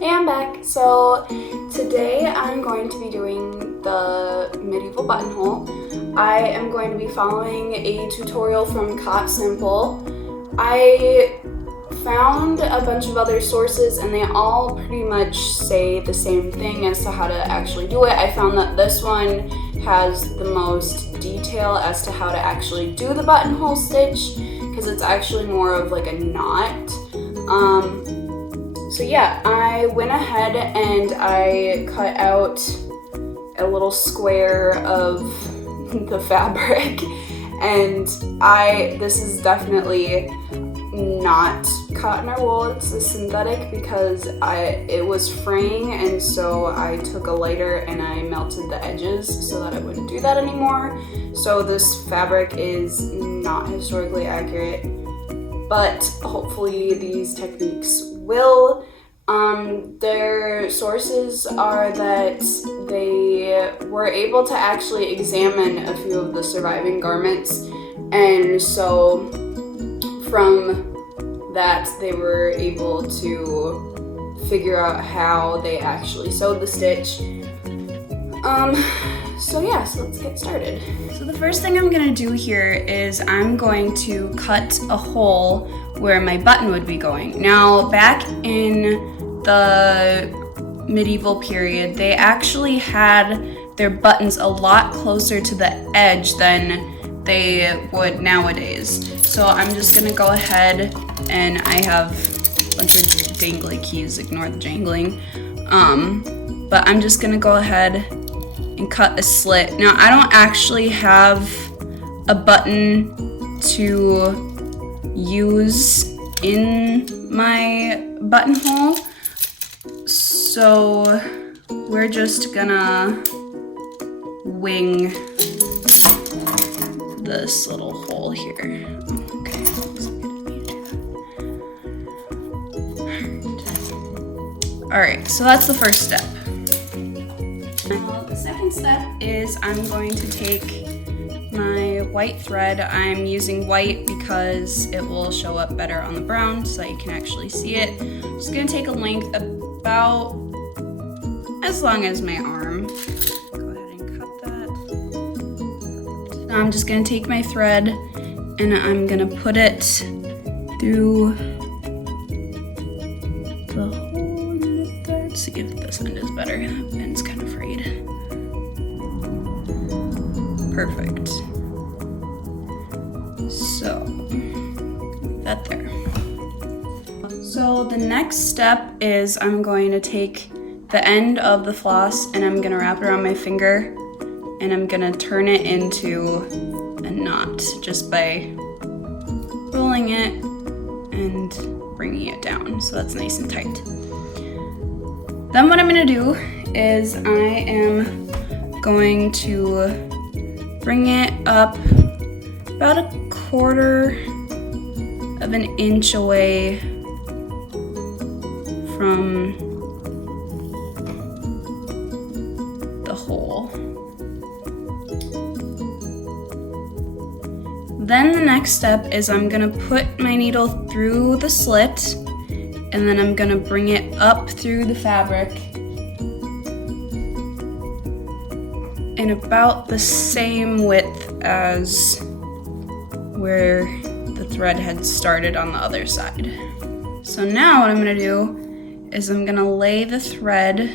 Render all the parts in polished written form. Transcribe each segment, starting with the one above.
Hey, I'm back. So today I'm going to be doing the medieval buttonhole. I am going to be following a tutorial from Cot Simple. I found a bunch of other sources and they all pretty much say the same thing as to how to actually do it. I found that this one has the most detail as to how to actually do the buttonhole stitch because it's actually more of like a knot. So yeah, I went ahead and I cut out a little square of the fabric, and this is definitely not cotton or wool, it's a synthetic because it was fraying, and so I took a lighter and I melted the edges so that I wouldn't do that anymore. So this fabric is not historically accurate, but hopefully these techniques will. Their sources are that they were able to actually examine a few of the surviving garments, and so from that they were able to figure out how they actually sewed the stitch. So let's get started. So the first thing I'm gonna do here is I'm going to cut a hole where my button would be going. Now, back in the medieval period, they actually had their buttons a lot closer to the edge than they would nowadays. So I'm just gonna go ahead, and I have a bunch of dangly keys, ignore the jangling. But I'm just gonna go ahead and cut a slit. Now, I don't actually have a button to use in my buttonhole, so we're just gonna wing this little hole here. Okay. Alright, so that's the first step. Now, the second step is I'm going to take my white thread. I'm using white because it will show up better on the brown so that you can actually see it. I'm just gonna take a length about as long as my arm. Go ahead and cut that. Now I'm just gonna take my thread and I'm gonna put it through the hole in the thread. See if this end is better. That end's kind of frayed. Perfect. So, leave that there. So the next step is I'm going to take the end of the floss and I'm gonna wrap it around my finger and I'm gonna turn it into a knot just by rolling it and bringing it down so that's nice and tight. Then what I'm gonna do is I am going to bring it up about 1/4 of an inch away from the hole. Then the next step is I'm gonna put my needle through the slit and then I'm gonna bring it up through the fabric in about the same width as where the thread had started on the other side. So now what I'm gonna do is I'm gonna lay the thread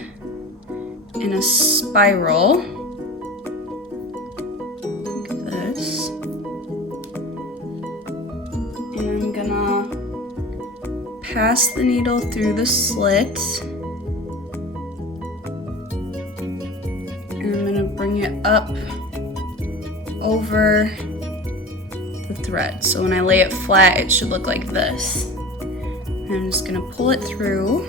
in a spiral, like this, and I'm gonna pass the needle through the slit, and I'm gonna bring it up over the thread. So when I lay it flat, it should look like this. And I'm just gonna pull it through.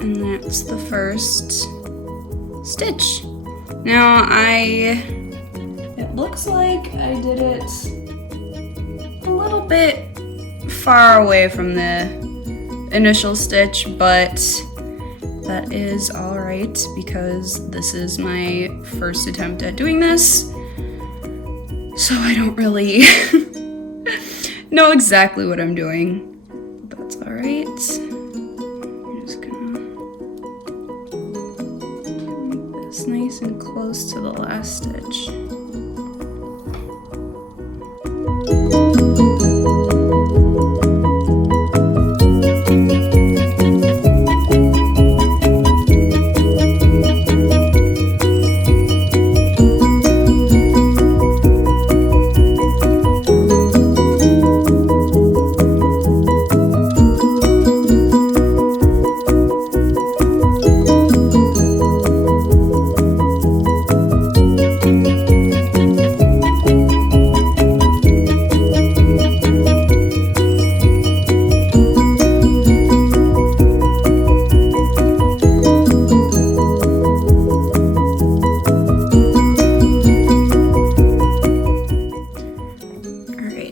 And that's the first stitch. Now it looks like I did it a little bit far away from the initial stitch, but that is all right because this is my first attempt at doing this. So I don't really know exactly what I'm doing. That's all right. I'm just gonna make this nice and close to the last stitch.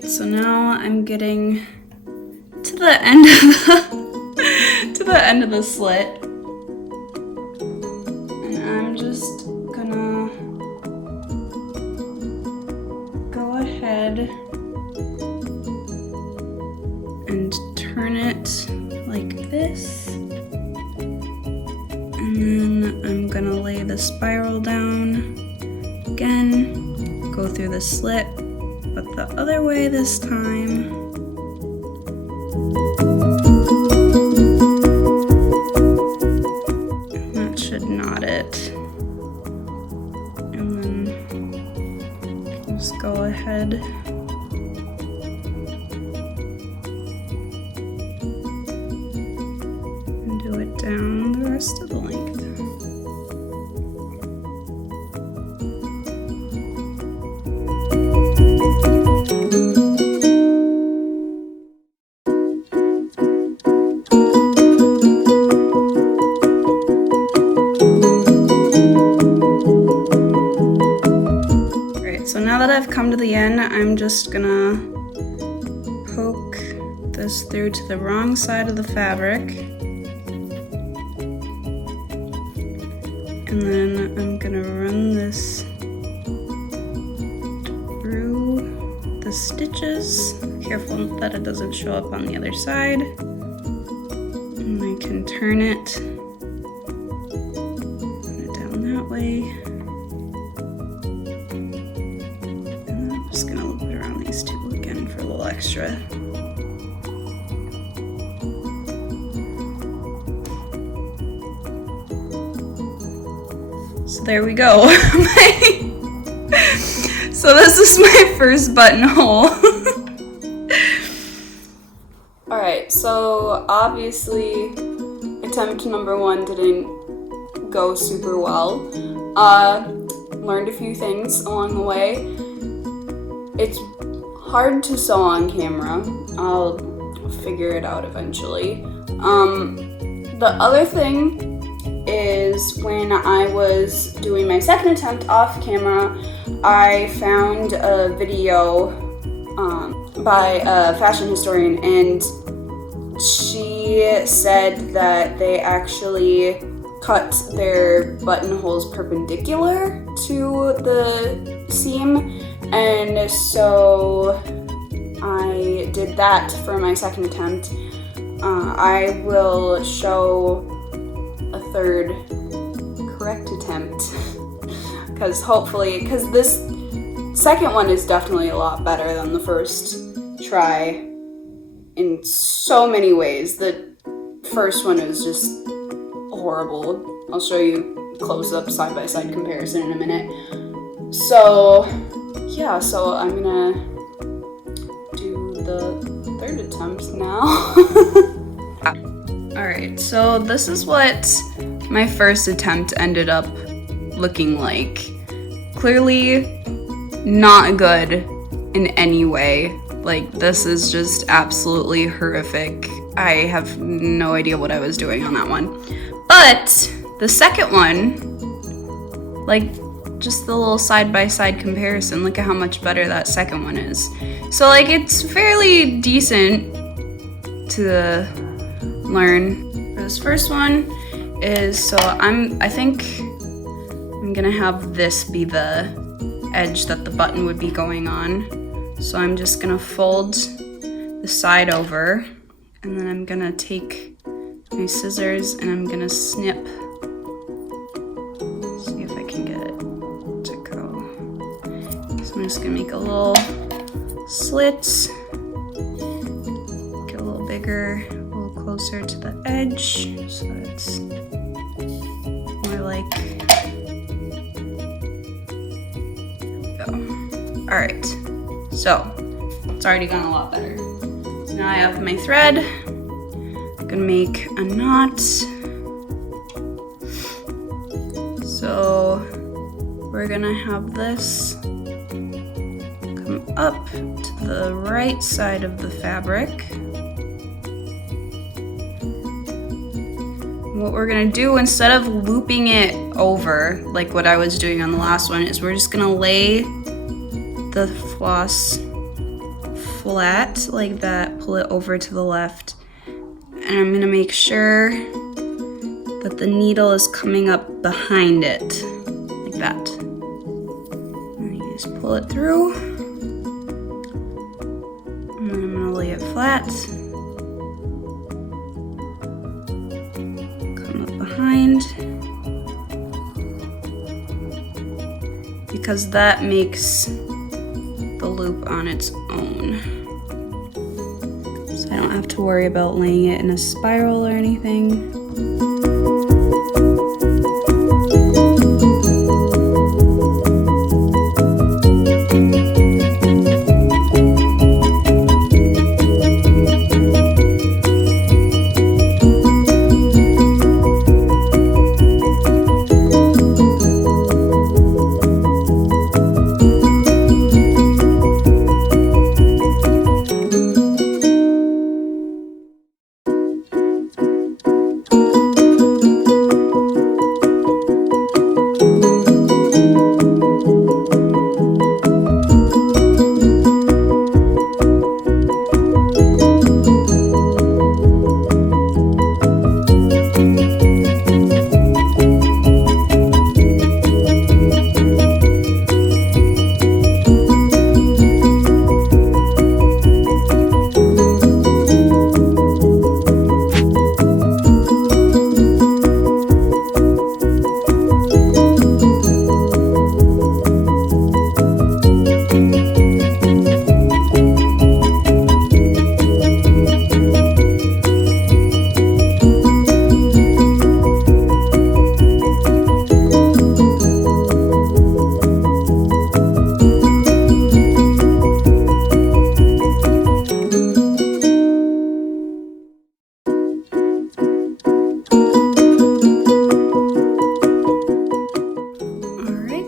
So now I'm getting to the end of the slit, and I'm just gonna go ahead and turn it like this, and then I'm gonna lay the spiral down again, go through the slit, but the other way this time. And that should knot it. And then just go ahead and do it down the rest of the length. So now that I've come to the end, I'm just gonna poke this through to the wrong side of the fabric. And then I'm gonna run this through the stitches. Careful that it doesn't show up on the other side. And I can turn it down that way. Just gonna loop it around these two again for a little extra. So there we go. So this is my first buttonhole. Alright, so obviously attempt number 1 didn't go super well. Learned a few things along the way. It's hard to sew on camera. I'll figure it out eventually. The other thing is when I was doing my second attempt off camera, I found a video by a fashion historian, and she said that they actually cut their buttonholes perpendicular to the seam. And so I did that for my second attempt. I will show a third correct attempt because this second one is definitely a lot better than the first try in so many ways. The first one is just horrible. I'll show you close-up side-by-side comparison in a minute. So yeah, so I'm gonna do the third attempt now. Alright, so this is what my first attempt ended up looking like. Clearly not good in any way. Like, this is just absolutely horrific. I have no idea what I was doing on that one. But the second one, like, just the little side-by-side comparison, look at how much better that second one is. So, like, it's fairly decent to learn. This first one is, so I think I'm gonna have this be the edge that the button would be going on. So I'm just gonna fold the side over, and then I'm gonna take my scissors and I'm gonna snip. See if I can get it to go. So I'm just gonna make a little slit, get a little bigger, a little closer to the edge, so it's more like, there we go. All right, so it's already gone a lot better. So now I have my thread. I'm gonna make a knot. So we're gonna have this come up to the right side of the fabric. What we're gonna do, instead of looping it over like what I was doing on the last one, is we're just gonna lay the floss flat like that, pull it over to the left, and I'm gonna make sure that the needle is coming up behind it, like that. And you just pull it through, and then I'm gonna lay it flat, come up behind, because that makes the loop on its own. So I don't have to worry about laying it in a spiral or anything.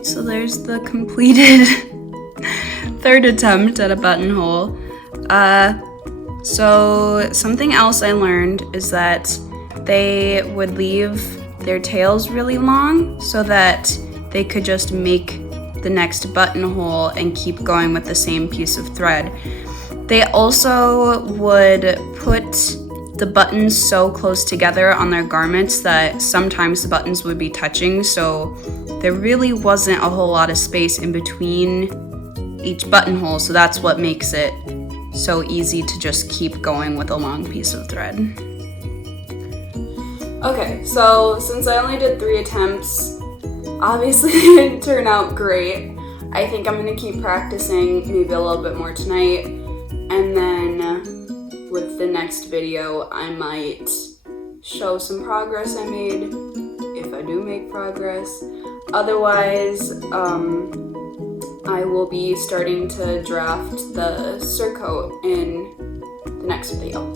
So there's the completed third attempt at a buttonhole. So something else I learned is that they would leave their tails really long so that they could just make the next buttonhole and keep going with the same piece of thread. They also would put the buttons so close together on their garments that sometimes the buttons would be touching, so there really wasn't a whole lot of space in between each buttonhole, so that's what makes it so easy to just keep going with a long piece of thread. Okay, so since I only did 3 attempts, obviously it didn't turn out great. I think I'm gonna keep practicing maybe a little bit more tonight, and then with the next video I might show some progress I made, if I do make progress. Otherwise, I will be starting to draft the surcoat in the next video.